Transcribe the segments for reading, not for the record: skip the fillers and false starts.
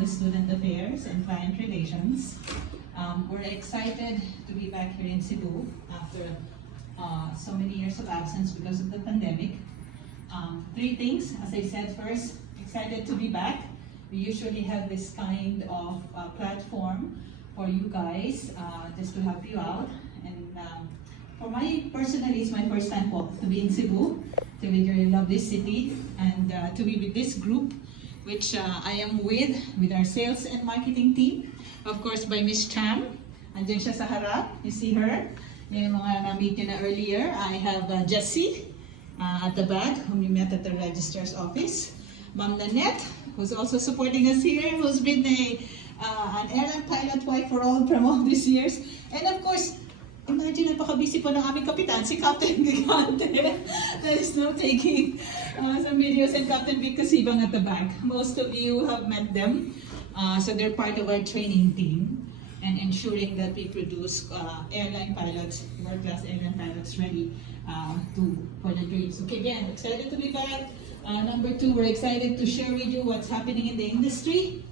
the Student Affairs and Client Relations. We're excited to be back here in Cebu after so many years of absence because of the pandemic. Three things, as I said first, excited to be back. We usually have this kind of platform for you guys, just to help you out. And for my, personally, it's my first time to be in Cebu, to be here in lovely city, and to be with this group, which I am with our sales and marketing team. Of course, by Miss Cham. Andiyan siya sa harap. You see her. Yung mga na-meet niyo na earlier. I have Jessie at the back, whom you met at the registrar's office. Ma'am Nanette, who's also supporting us here, who's been an airline pilot wife for all these years. And of course, imagine, napaka-busy po ng aming kapitan, si Captain Gigante, that is now taking some videos, and Captain Vic Casibang at the back. Most of you have met them, so they're part of our training team and ensuring that we produce airline pilots, world-class airline pilots ready for the dreams. Okay, again, excited to be back. Number two, we're excited to share with you what's happening in the industry,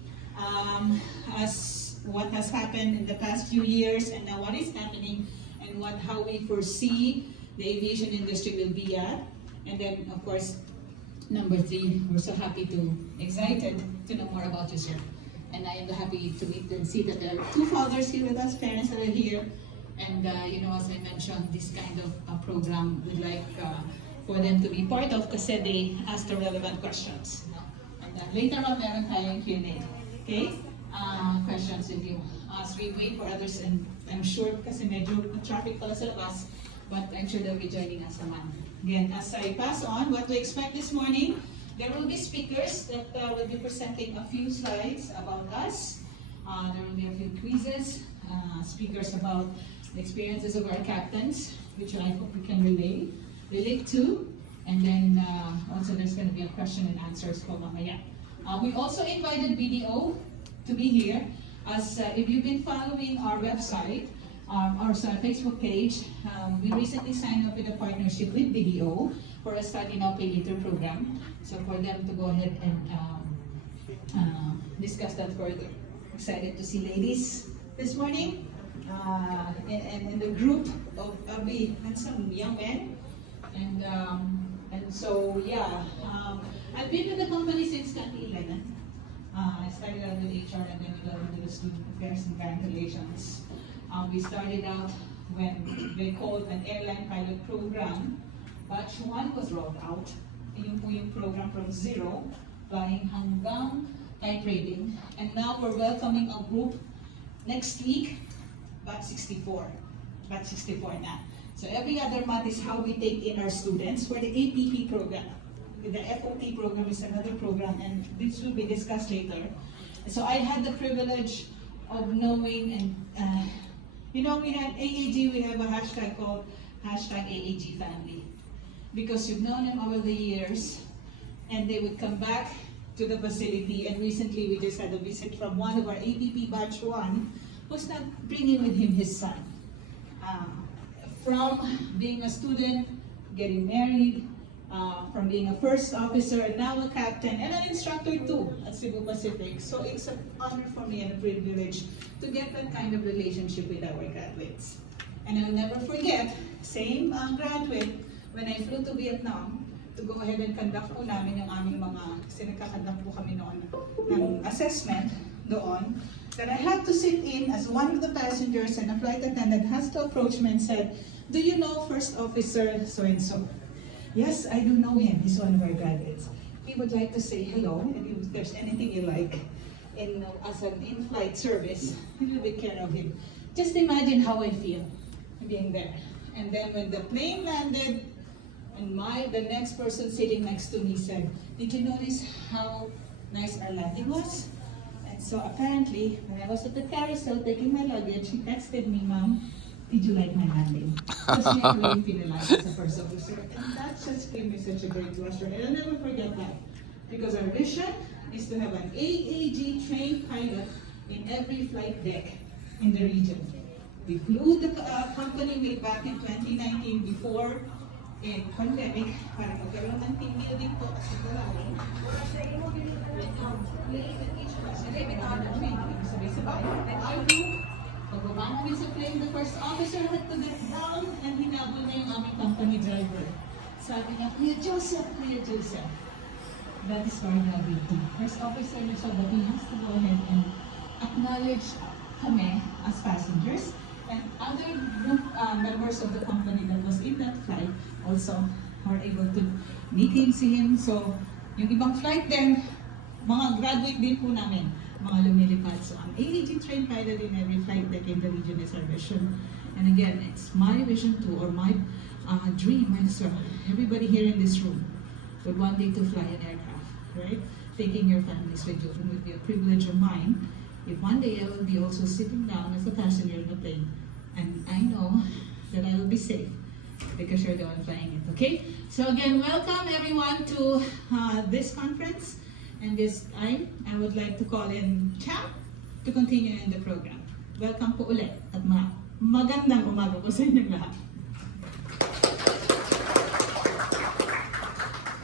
as what has happened in the past few years and now what is happening, and how we foresee the aviation industry will be at. And then, of course, number three, we're so excited to know more about you, sir. And I am happy to meet and see that there are two fathers here with us, parents that are here. And you know, as I mentioned, this kind of program we'd like for them to be part of kasi they ask the relevant questions. And later on, meron tayong Q&A. Okay? Questions with you. As we wait for others, and I'm sure kasi medyo traffic pala sa labas, but I'm sure they'll be joining us naman. Again, as I pass on, what to expect this morning, there will be speakers that will be presenting a few slides about us. There will be a few quizzes, speakers about the experiences of our captains, which I hope we can relate to. And then also there's going to be a question and answers for mamaya. We also invited BDO to be here, as if you've been following our website, our Facebook page, we recently signed up with a partnership with BDO for a Study Now Pay Later program. So for them to go ahead and discuss that further. Excited to see ladies this morning, and in the group of Abby and some young men. And so yeah, I've been with the company since 2011. I started out with HR and then we got into the Student Affairs and Client Relations. We started out when they called an airline pilot program. Batch 1 was rolled out. Yung program from zero, flying hanggang type rating. And now we're welcoming a group next week, batch 64. Batch 64 na. So every other month is how we take in our students for the APP program. The FOT program is another program, and this will be discussed later. So I had the privilege of knowing, and you know, we had AAG, we have a hashtag called #AAG family. Because you've known them over the years, and they would come back to the facility, and recently we just had a visit from one of our APP batch 1, who's not bringing with him his son. From being a student, getting married, from being a first officer, and now a captain, and an instructor too at Cebu Pacific. So it's an honor for me and a privilege to get that kind of relationship with our graduates. And I'll never forget, same graduate, when I flew to Vietnam to go ahead and conduct po namin yung aming mga, kasi nagkakandak po kami noon ng assessment doon, that I had to sit in as one of the passengers, and a flight attendant has to approach me and said, "Do you know First Officer so-and-so?" "Yes, I do know him. He's one of our graduates. We would like to say hello, and if there's anything you like as an in-flight service, we will take care of him." Just imagine how I feel being there. And then when the plane landed, and the next person sitting next to me said, "Did you notice how nice our landing was?" And so apparently, when I was at the carousel taking my luggage, he texted me, "Ma'am, did you like my landing?" Because he really penalized as a first officer. And that just gave me such a great pleasure. And I'll never forget that. Because our vision is to have an AAG trained pilot in every flight deck in the region. We flew the company way back in 2019 before a pandemic para magkaroon ng team building po at sa Palawan. flight. And our crew, pagbaba namin sa plane, the first officer had to get down and hinabol na yung aming company driver. Sabi niya, Kuya Joseph, that is very heavy too. First officer na siya, but he has to go ahead and acknowledge kami as passengers. And other group members of the company that was in that flight also were able to meet him, see him. So, yung ibang flight din, mga graduate din po namin, mga lumilipad. So, I'm AAG trained pilot in every flight that came the region is our vision. And again, it's my vision too, or my dream, and so everybody here in this room would one day to fly an aircraft, right? Taking your families with you. It would be a privilege of mine if one day I will be also sitting down as a passenger in the plane, and I know that I will be safe because you're the one flying it, okay? So again, welcome everyone to this conference, and this time, I would like to call in Champ to continue in the program. Welcome po ulit at magandang umaga po sa inyong lahat.